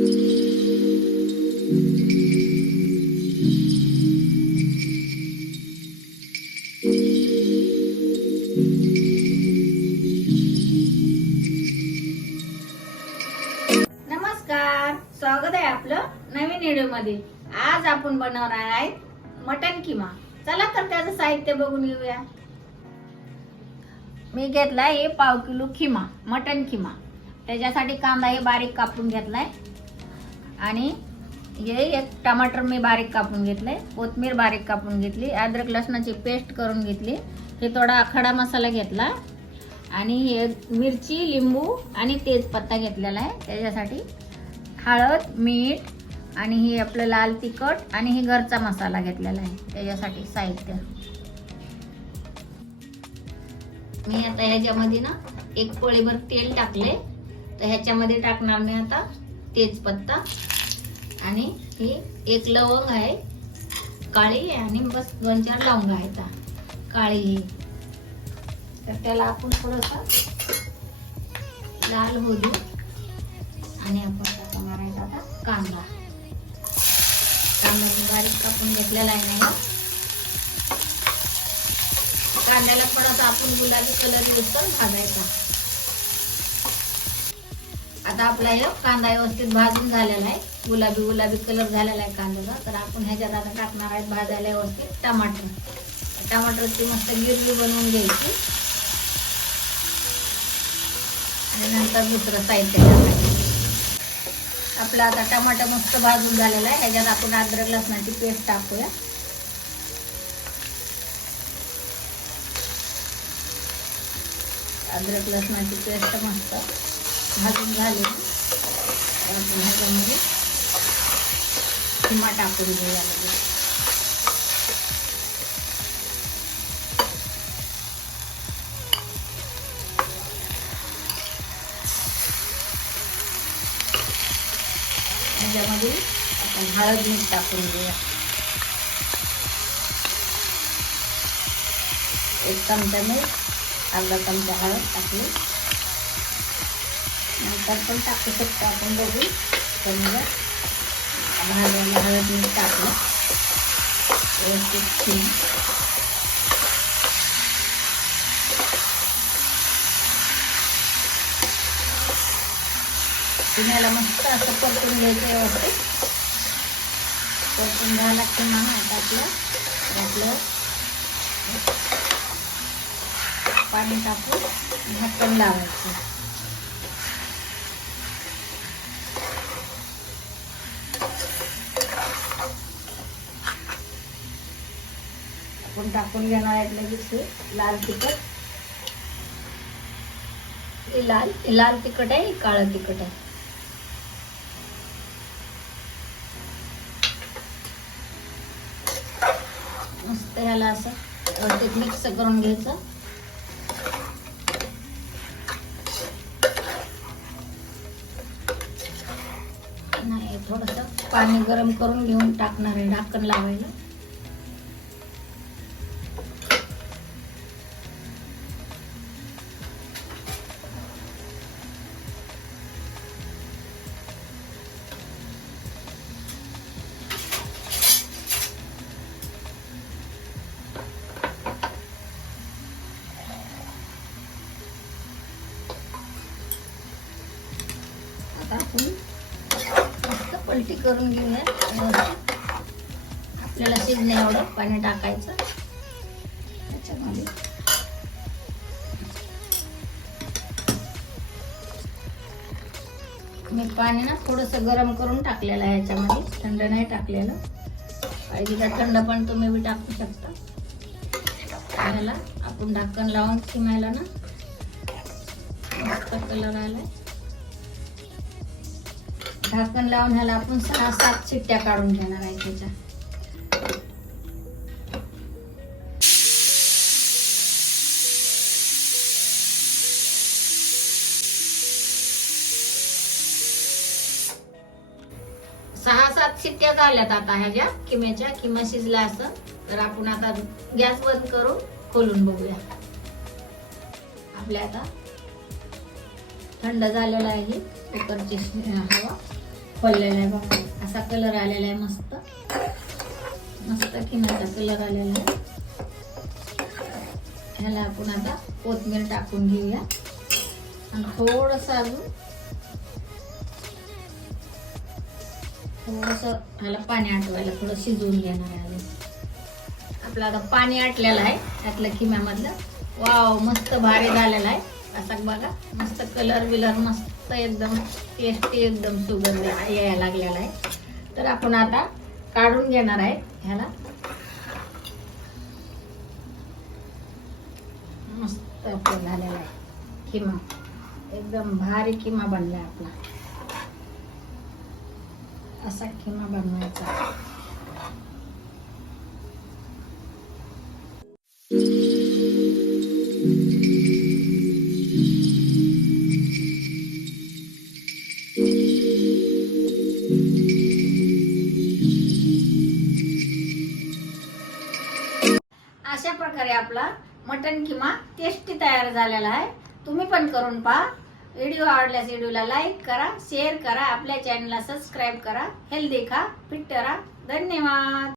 नमस्कार, स्वागत आहे आपलं नवीन व्हिडिओ मध्ये। आज आपण बनवणार आहे मटन किमा। चला तर त्याचं साहित्य बघून घेऊया। मी घेतलाय हे पाव किलो खिमा, मटन खिमा। त्याच्यासाठी कांदा हे बारीक कापून घेतलाय आणि हे एक टमाटर मी बारीक कापून घेतलंय, कोथिंबीर बारीक कापून घेतली, अद्रक लसणाची पेस्ट करून घेतली, हे थोडा खडा मसाला घेतला आणि हे मिरची, लिंबू आणि तेजपत्ता घेतलेला आहे। त्याच्यासाठी हळद, मीठ आणि हे आपलं लाल तिखट आणि हे घरचा मसाला घेतलेला आहे। त्याच्यासाठी साहित्य मी आता ह्याच्यामध्ये ना एक पोळीभर तेल टाकले, तर ह्याच्यामध्ये टाकणार मी आता तेजपत्ता आणि हे एक लवंग आहे काळी आणि बस 2-4 लवंग आहेत काळी। तर त्याला आपण थोडंसं लाल होऊ देऊ आणि आपण टाका मारायचा आता कांदा मी बारीक कापून घेतलेला आहे ना। कांद्याला थोडासा आपण गुलाबी कलर येऊस्तोवर भाजायचा। आता आपला हे कांदा व्यवस्थित भाजून झालेला आहे, गुलाबी कलर झालेला आहे कांद्याचा। तर आपण ह्याच्यात आता टाकणार आहे भाजायला व्यवस्थित टमाटरची मस्त गिरवी बनवून घ्यायची आणि नंतर दुसरं साहित्य टाकायचं। आपला आता टमाटर मस्त भाजून झालेला आहे, ह्याच्यात आपण अद्रक लसणाची पेस्ट टाकूया। अद्रक लसणाची पेस्ट मस्त भाजून झाली, आपण ह्याच्यामध्ये खिमा टाकून घेऊया। ह्याच्यामध्ये आपण हळद मीठ टाकून घेऊया, 1 चमचा मीठ, अर्धा चमचा हळद टाकली, नंतर पण टाकू शकतो आपण बघू। त्यामुळे भाजायला हळद मीठ टाकलं व्यवस्थित पुण्याला मस्त असं परतून घ्यायचं व्यवस्थित। परतून झाला की मग आपलं पाणी टाकून झाकण लावायचं। आपण टाकून घेणार आहे लगेच लाल तिखट। हे लाल तिखट आहे, काळं तिखट आहे। मस्त ह्याला असं व्यवस्थित मिक्स करून घ्यायचं। नाही थोडंसं पाणी गरम करून घेऊन टाकणार आहे झाकण लावायला। आपण मस्त पलटी करून घेऊया। आपल्याला शिजण्या एवढं पाणी टाकायचं त्याच्यामध्ये। मी पाणी ना थोडंसं गरम करून टाकलेलं आहे ह्याच्यामध्ये, थंड नाही टाकलेलं। पाहिजे तर थंड पण तुम्ही बी टाकू शकता। ह्याला आपण झाकण लावून खिमायला ना मस्त कलर आलाय। झाकण लावून ह्याला आपण 6-7 शिट्ट्या काढून घेणार आहे त्याच्या। सहा 7 शिट्ट्या झाल्यात आता ह्याच्या किम्याच्या। किमा शिजला असं तर आपण आता गॅस बंद करून खोलून बघूया। आपल्या आता थंड झालेला आहे कुकरची हवा। खोललेला आहे बघा, असा कलर आलेला आहे, मस्त मस्त किमाचा कलर आलेला आहे. ह्याला आपण आता कोथिंबीर टाकून घेऊया आणि थोडंसं अजून थोडंसं ह्याला पाणी आटवायला थोडं शिजवून घेणार आहे. आपलं आता पाणी आटलेलं आहे त्यातलं किम्यामधलं. वाव, मस्त भारी झालेला आहे. असा बघा मस्त कलर बिलर मस्त एकदम टेस्टी एकदम सुगंध यायला लागलेला आहे. तर आपण आता काढून घेणार आहे ह्याला. मस्त आपला झालेला आहे किमा, एकदम भारी किमा बनलाय आपला. असा किमा बनवायचा. अशा प्रकारे आपला मटन किमा टेस्टी तयार झालेला आहे. तुम्ही पण करून पहा. व्हिडिओ आवडल्यास व्हिडिओला लाईक करा, शेअर करा, आपल्या चॅनलला सबस्क्राईब करा. हेल्दी खा, फिट राहा. धन्यवाद.